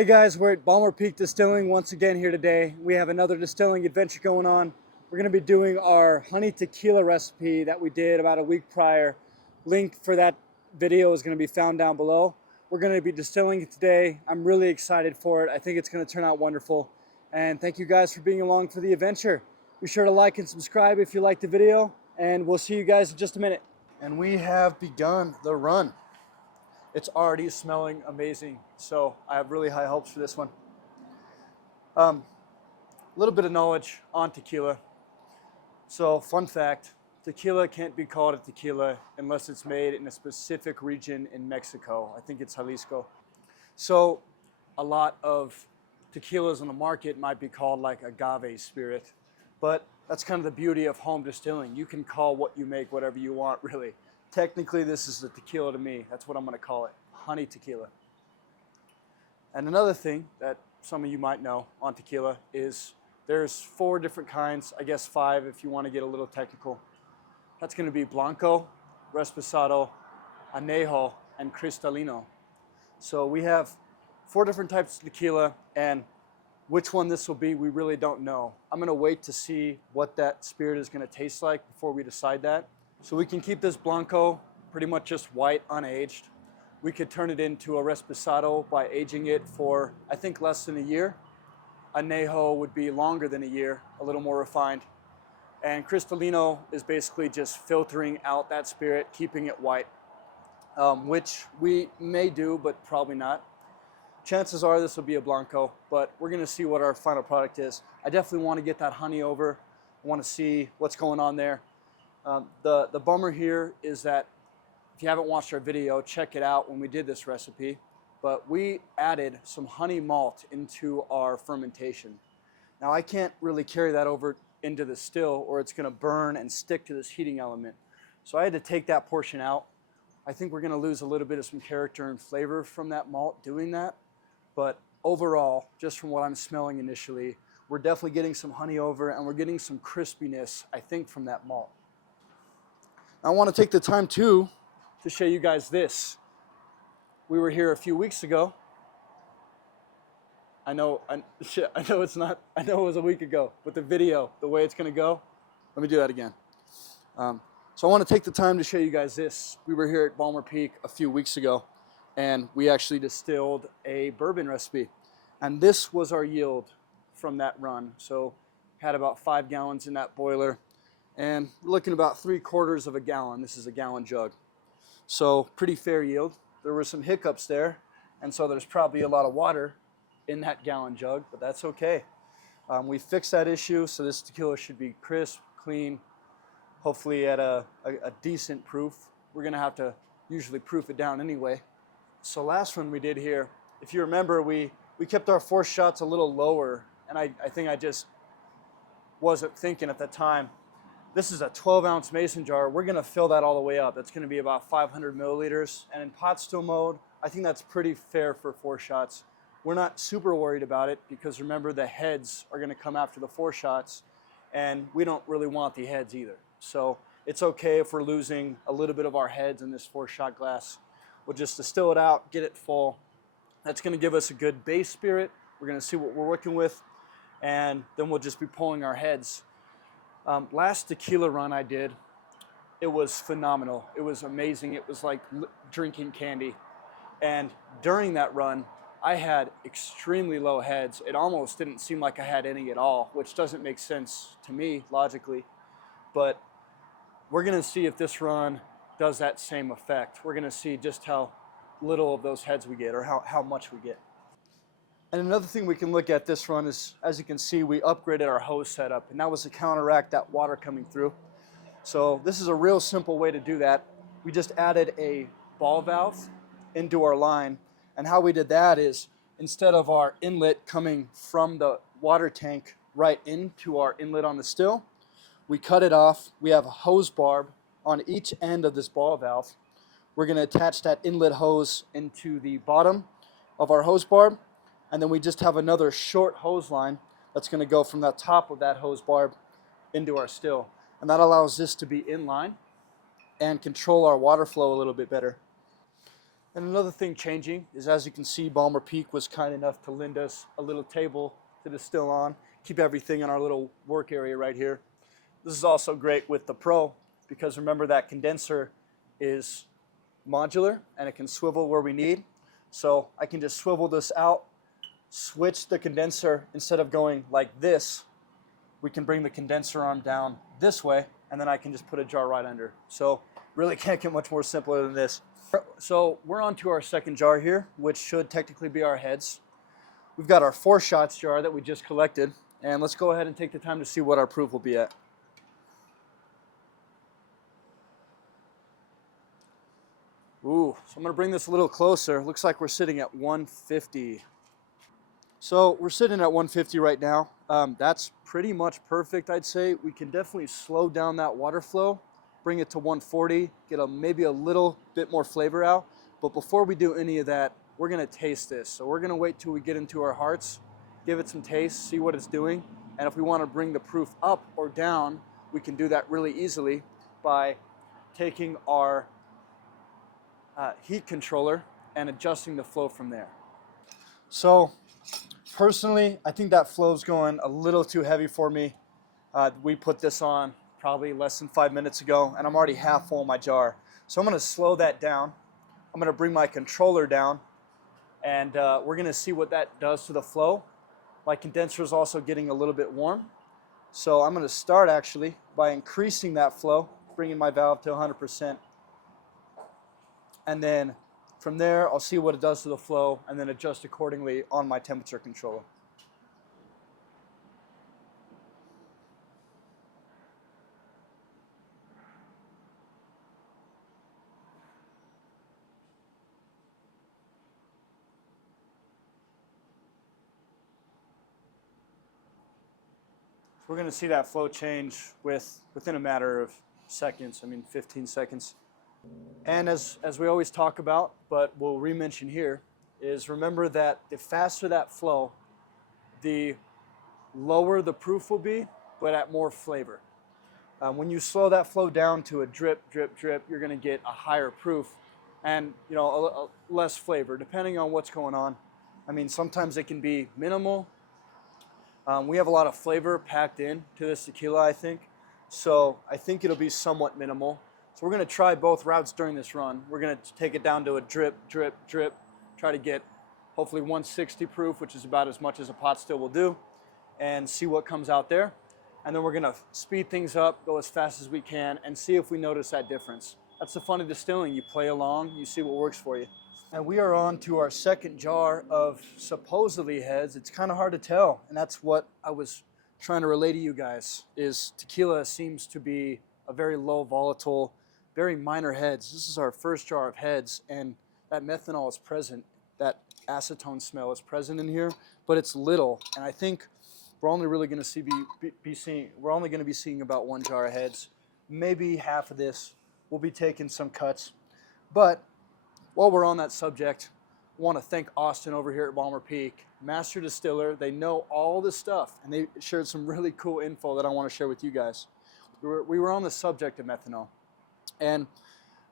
Hey guys, we're at Ballmer Peak Distilling once again here today. We have another distilling adventure going on. We're going to be doing our honey tequila recipe that we did about a week prior. Link for that video is going to be found down below. We're going to be distilling it today. I'm really excited for it. I think it's going to turn out wonderful. And thank you guys for being along for the adventure. Be sure to like and subscribe if you liked the video, and we'll see you guys in just a minute. And we have begun the run. It's already smelling amazing, so I have really high hopes for this one. A little bit of knowledge on tequila. So, fun fact, tequila can't be called a tequila unless it's made in a specific region in Mexico. I think it's Jalisco. So, a lot of tequilas on the market might be called like agave spirit, but that's kind of the beauty of home distilling. You can call what you make whatever you want, really. Technically, this is a tequila to me. That's what I'm going to call it, honey tequila. And another thing that some of you might know on tequila is there's 4 different kinds, I guess 5 if you want to get a little technical. That's going to be Blanco, Reposado, Añejo, and Cristalino. So we have 4 different types of tequila, and which one this will be, we really don't know. I'm going to wait to see what that spirit is going to taste like before we decide that. So we can keep this Blanco pretty much just white, unaged. We could turn it into a Reposado by aging it for, I think, less than a year. Añejo would be longer than a year, a little more refined. And Cristalino is basically just filtering out that spirit, keeping it white, which we may do, but probably not. Chances are this will be a Blanco, but we're going to see what our final product is. I definitely want to get that honey over. I want to see what's going on there. The bummer here is that if you haven't watched our video, check it out when we did this recipe. But we added some honey malt into our fermentation. Now I can't really carry that over into the still or it's going to burn and stick to this heating element. So I had to take that portion out. I think we're going to lose a little bit of some character and flavor from that malt doing that. But overall, just from what I'm smelling initially, we're definitely getting some honey over and we're getting some crispiness, I think, from that malt. I want to take the time too to show you guys this. We were here a few weeks ago. I know it's not, I know it was a week ago, but the video, the way it's going to go, let me do that again. So I want to take the time to show you guys this. We were here at Ballmer Peak a few weeks ago, and we actually distilled a bourbon recipe. And this was our yield from that run. So had about 5 gallons in that boiler. And we're looking about 3/4 of a gallon. This is a gallon jug. So pretty fair yield. There were some hiccups there, and so there's probably a lot of water in that gallon jug, but that's okay. We fixed that issue, so this tequila should be crisp, clean, hopefully at a decent proof. We're gonna have to usually proof it down anyway. So last one we did here, if you remember, we kept our force shots a little lower, and I think I just wasn't thinking at the time. This is a 12-ounce mason jar. We're gonna fill that all the way up. That's gonna be about 500 milliliters. And in pot still mode, I think that's pretty fair for 4 shots. We're not super worried about it because remember the heads are gonna come after the 4 shots and we don't really want the heads either. So it's okay if we're losing a little bit of our heads in this 4-shot glass. We'll just distill it out, get it full. That's gonna give us a good base spirit. We're gonna see what we're working with, and then we'll just be pulling our heads. Last tequila run I did, it was phenomenal. It was amazing. It was like drinking candy. And during that run, I had extremely low heads. It almost didn't seem like I had any at all, which doesn't make sense to me logically. But we're gonna see if this run does that same effect. We're gonna see just how little of those heads we get or how much we get. And another thing we can look at this run is, as you can see, we upgraded our hose setup, and that was to counteract that water coming through. So this is a real simple way to do that. We just added a ball valve into our line, and how we did that is instead of our inlet coming from the water tank right into our inlet on the still, we cut it off. We have a hose barb on each end of this ball valve. We're going to attach that inlet hose into the bottom of our hose barb. And then we just have another short hose line that's going to go from the top of that hose barb into our still. And that allows this to be in line and control our water flow a little bit better. And another thing changing is, as you can see, Ballmer Peak was kind enough to lend us a little table to distill on, keep everything in our little work area right here. This is also great with the Pro, because remember that condenser is modular and it can swivel where we need. So I can just swivel this out, switch the condenser. Instead of going like this, we can bring the condenser arm down this way, and then I can just put a jar right under. So really can't get much more simpler than this. So we're on to our second jar here, which should technically be our heads. We've got our 4 shots jar that we just collected, and let's go ahead and take the time to see what our proof will be at. Ooh, so I'm gonna bring this a little closer. Looks like we're sitting at 150. So we're sitting at 150 right now. That's pretty much perfect, I'd say. We can definitely slow down that water flow, bring it to 140, get maybe a little bit more flavor out. But before we do any of that, we're gonna taste this. So we're gonna wait till we get into our hearts, give it some taste, see what it's doing. And if we wanna bring the proof up or down, we can do that really easily by taking our heat controller and adjusting the flow from there. So personally, I think that flow's going a little too heavy for me. We put this on probably less than 5 minutes ago, and I'm already half full in my jar. So I'm gonna slow that down. I'm gonna bring my controller down, and we're gonna see what that does to the flow. My condenser is also getting a little bit warm. So I'm gonna start actually by increasing that flow, bringing my valve to 100%. And then from there, I'll see what it does to the flow and then adjust accordingly on my temperature controller. We're going to see that flow change within a matter of seconds, 15 seconds. And as we always talk about, but we'll re-mention here, is remember that the faster that flow, the lower the proof will be, but at more flavor. When you slow that flow down to a drip, drip, drip, you're going to get a higher proof and a less flavor, depending on what's going on. Sometimes it can be minimal. We have a lot of flavor packed in to this tequila, I think. So I think it'll be somewhat minimal. So we're going to try both routes during this run. We're going to take it down to a drip, drip, drip, try to get hopefully 160 proof, which is about as much as a pot still will do, and see what comes out there. And then we're going to speed things up, go as fast as we can, and see if we notice that difference. That's the fun of distilling. You play along, you see what works for you. And we are on to our second jar of supposedly heads. It's kind of hard to tell, and that's what I was trying to relay to you guys, is tequila seems to be a very low volatile, very minor heads. This is our first jar of heads, and that methanol is present. That acetone smell is present in here, but it's little. And I think we're only really going to be seeing about 1 jar of heads. Maybe half of this. We'll be taking some cuts. But while we're on that subject, I want to thank Austin over here at Ballmer Peak, master distiller. They know all this stuff, and they shared some really cool info that I want to share with you guys. We were on the subject of methanol. And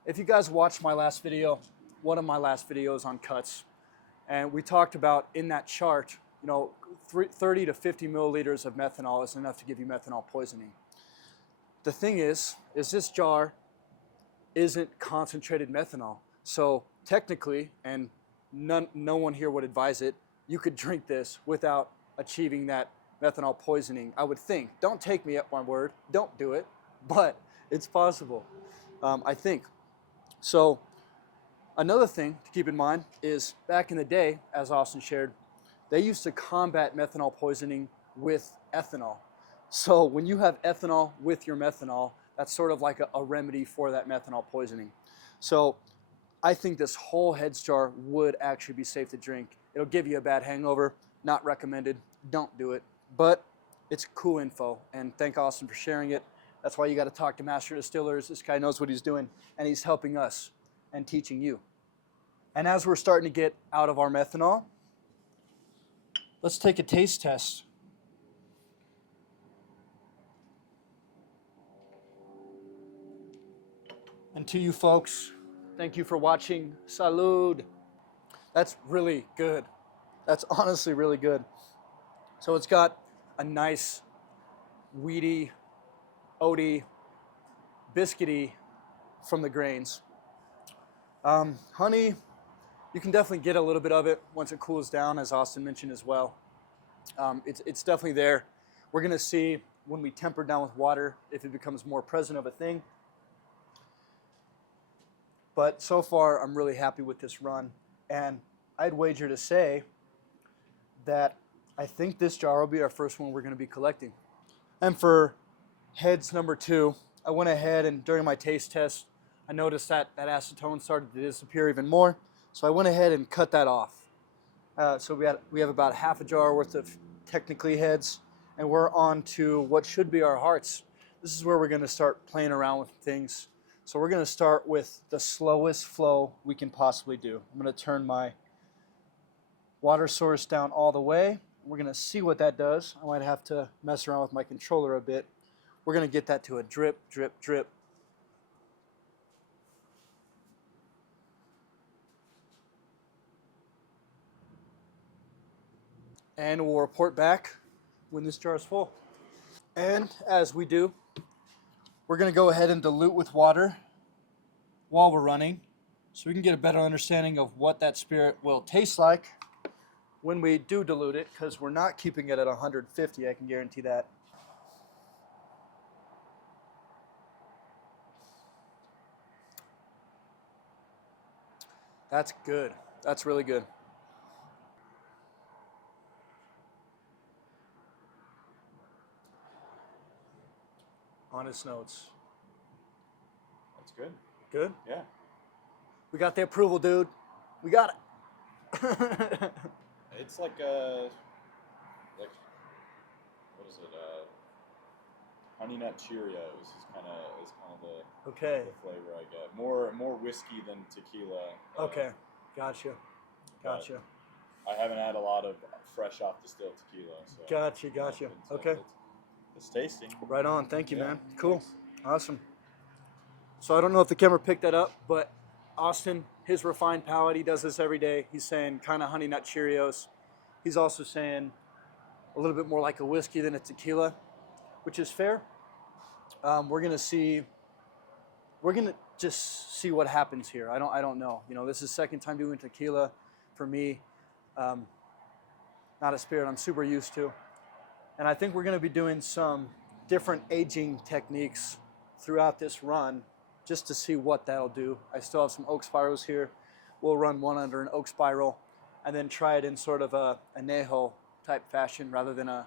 if you guys watched my last video, one of my last videos on cuts, and we talked about in that chart, 30 to 50 milliliters of methanol is enough to give you methanol poisoning. The thing is this jar isn't concentrated methanol. So technically, and no one here would advise it, you could drink this without achieving that methanol poisoning, I would think. Don't take me at my word, don't do it, but it's possible. I think. So another thing to keep in mind is back in the day, as Austin shared, they used to combat methanol poisoning with ethanol. So when you have ethanol with your methanol, that's sort of like a remedy for that methanol poisoning. So I think this whole heads jar would actually be safe to drink. It'll give you a bad hangover, not recommended, don't do it. But it's cool info, and thank Austin for sharing it. That's why you got to talk to master distillers. This guy knows what he's doing, and he's helping us and teaching you. And as we're starting to get out of our methanol, let's take a taste test. And to you folks, Thank you for watching. Salud. That's really good. That's honestly really good. So it's got a nice weedy, oaty, biscuity from the grains. Honey, you can definitely get a little bit of it once it cools down, as Austin mentioned as well. It's definitely there. We're gonna see when we temper down with water if it becomes more present of a thing. But so far, I'm really happy with this run. And I'd wager to say that I think this jar will be our first one we're gonna be collecting. And for heads number 2, I went ahead and during my taste test, I noticed that acetone started to disappear even more. So I went ahead and cut that off. So we have about half a jar worth of technically heads, and we're on to what should be our hearts. This is where we're gonna start playing around with things. So we're gonna start with the slowest flow we can possibly do. I'm gonna turn my water source down all the way. We're gonna see what that does. I might have to mess around with my controller a bit. We're gonna get that to a drip, drip, drip. And we'll report back when this jar is full. And as we do, we're gonna go ahead and dilute with water while we're running so we can get a better understanding of what that spirit will taste like when we do dilute it, because we're not keeping it at 150, I can guarantee that. That's good. That's really good. Honest notes. That's good. Good? Yeah. We got the approval, dude. We got it. It's like what is it? Honey Nut Cheerios is kind of the Okay. the flavor I get. More whiskey than tequila. Okay. Gotcha. Gotcha. I haven't had a lot of fresh off distilled tequila. So Gotcha. Okay. It's tasty. Right on. Thank you, Yeah, man. Cool. thanks. Awesome. So I don't know if the camera picked that up, but Austin, his refined palate, he does this every day. He's saying kind of Honey Nut Cheerios. He's also saying a little bit more like a whiskey than a tequila, which is fair. We're gonna see. We're gonna just see what happens here. I don't know. You know, this is second time doing tequila for me. Not a spirit I'm super used to, and I think we're gonna be doing some different aging techniques throughout this run, just to see what that'll do. I still have some oak spirals here. We'll run one under an oak spiral, and then try it in sort of a añejo type fashion rather than a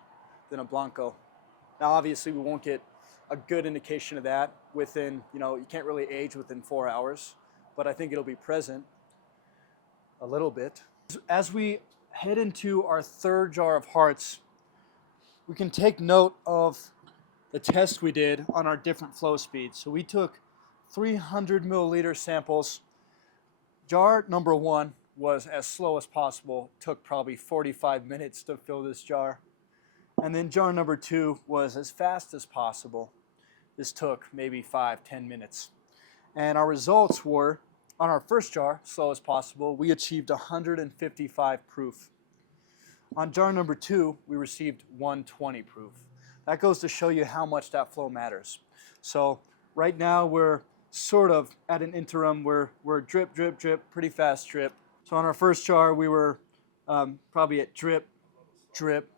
blanco. Now, obviously, we won't get a good indication of that within, you can't really age within 4 hours, but I think it'll be present a little bit. As we head into our third jar of hearts, we can take note of the test we did on our different flow speeds. So we took 300 milliliter samples. Jar number 1 was as slow as possible, took probably 45 minutes to fill this jar. And then jar number 2 was as fast as possible. This took maybe 5-10 minutes. And our results were, on our first jar, slow as possible, we achieved 155 proof. On jar number 2, we received 120 proof. That goes to show you how much that flow matters. So right now we're sort of at an interim where we're drip, drip, drip, pretty fast drip. So on our first jar, we were probably at drip, drip,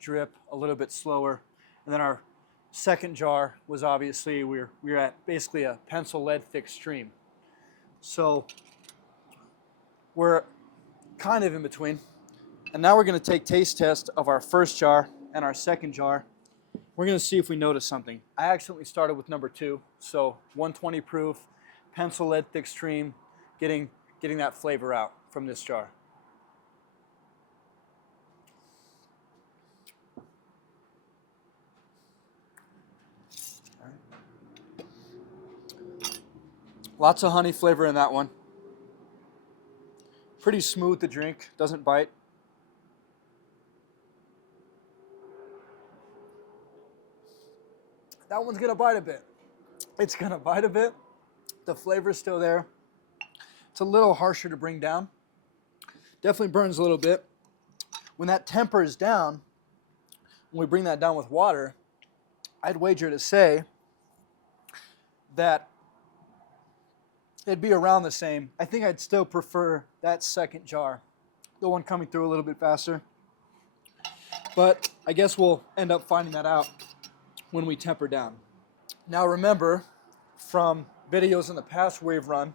drip, a little bit slower. And then our second jar was obviously, we were at basically a pencil lead thick stream. So we're kind of in between. And now we're gonna take taste test of our first jar and our second jar. We're gonna see if we notice something. I accidentally started with number 2, so 120 proof, pencil lead thick stream, getting that flavor out from this jar. Lots of honey flavor in that one. Pretty smooth to drink, doesn't bite. That one's gonna bite a bit. It's gonna bite a bit. The flavor's still there. It's a little harsher to bring down. Definitely burns a little bit. When that tempers down, when we bring that down with water, I'd wager to say that it'd be around the same. I think I'd still prefer that second jar, the one coming through a little bit faster. But I guess we'll end up finding that out when we temper down. Now remember, from videos in the past we've run,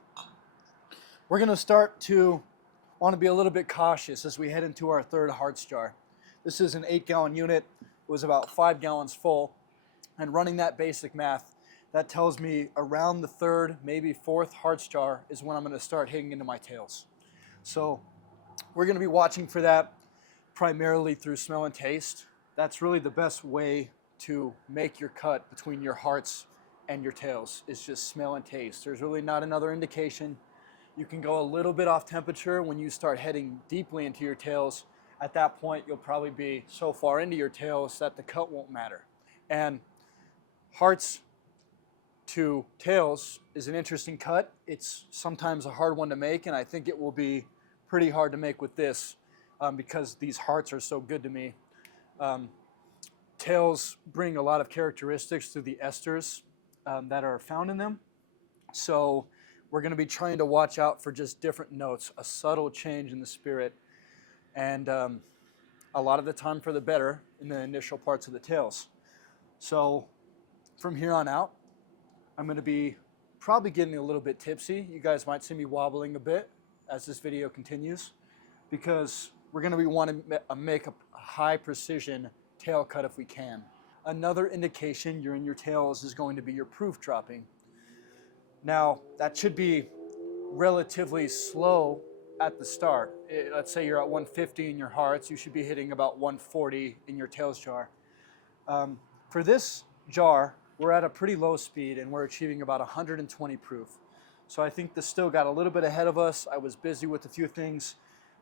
we're going to start to want to be a little bit cautious as we head into our third hearts jar. This is an 8-gallon unit. It was about 5 gallons full. And running that basic math, that tells me around the third, maybe fourth hearts jar is when I'm going to start hitting into my tails. So we're going to be watching for that primarily through smell and taste. That's really the best way to make your cut between your hearts and your tails, is just smell and taste. There's really not another indication. You can go a little bit off temperature when you start heading deeply into your tails. At that point, you'll probably be so far into your tails that the cut won't matter. And hearts to tails is an interesting cut. It's sometimes a hard one to make, and I think it will be pretty hard to make with this because these hearts are so good to me. Tails bring a lot of characteristics to the esters that are found in them. So we're going to be trying to watch out for just different notes, a subtle change in the spirit, and a lot of the time for the better in the initial parts of the tails. So from here on out, I'm going to be probably getting a little bit tipsy. You guys might see me wobbling a bit as this video continues, because we're going to be wanting to make a high precision tail cut if we can. Another indication you're in your tails is going to be your proof dropping. Now, that should be relatively slow at the start. Let's say you're at 150 in your hearts, you should be hitting about 140 in your tails jar. For this jar, we're at a pretty low speed and we're achieving about 120 proof. So I think this still got a little bit ahead of us. I was busy with a few things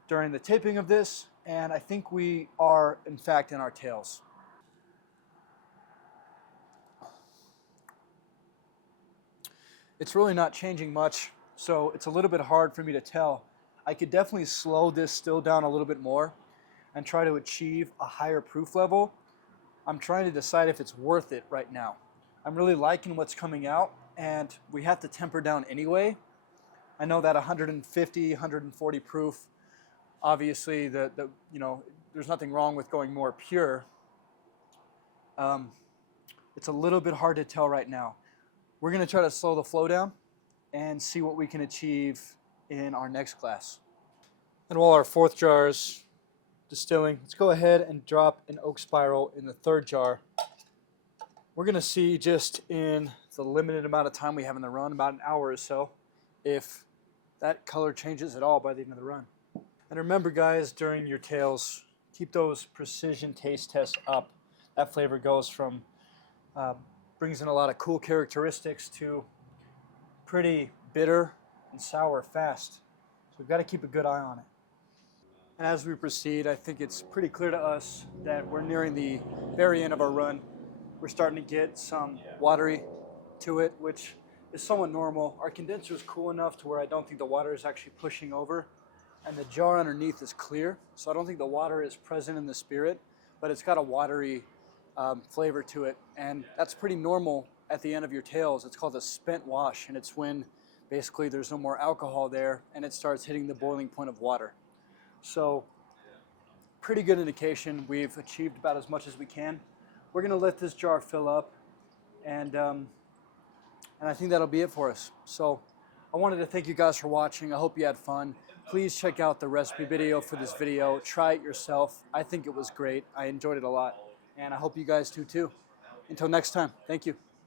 during the taping of this, and I think we are, in fact, in our tails. It's really not changing much, so it's a little bit hard for me to tell. I could definitely slow this still down a little bit more and try to achieve a higher proof level. I'm trying to decide if it's worth it right now. I'm really liking what's coming out, and we have to temper down anyway. I know that 150, 140 proof, obviously there's nothing wrong with going more pure. It's a little bit hard to tell right now. We're going to try to slow the flow down and see what we can achieve in our next class. And while our fourth jar is distilling, let's go ahead and drop an oak spiral in the third jar. We're going to see just in the limited amount of time we have in the run, about an hour or so, if that color changes at all by the end of the run. And remember, guys, during your tails, keep those precision taste tests up. That flavor goes from brings in a lot of cool characteristics to pretty bitter and sour fast. So we've got to keep a good eye on it. And as we proceed, I think it's pretty clear to us that we're nearing the very end of our run. We're starting to get some watery to it, which is somewhat normal. Our condenser is cool enough to where I don't think the water is actually pushing over, and the jar underneath is clear, so I don't think the water is present in the spirit, but it's got a watery flavor to it, and that's pretty normal at the end of your tails. It's called a spent wash, and it's when basically there's no more alcohol there and it starts hitting the boiling point of water. So pretty good indication we've achieved about as much as we can. We're going to let this jar fill up, and I think that'll be it for us. So I wanted to thank you guys for watching. I hope you had fun. Please check out the recipe video for this video. Try it yourself. I think it was great. I enjoyed it a lot, and I hope you guys do too. Until next time, thank you.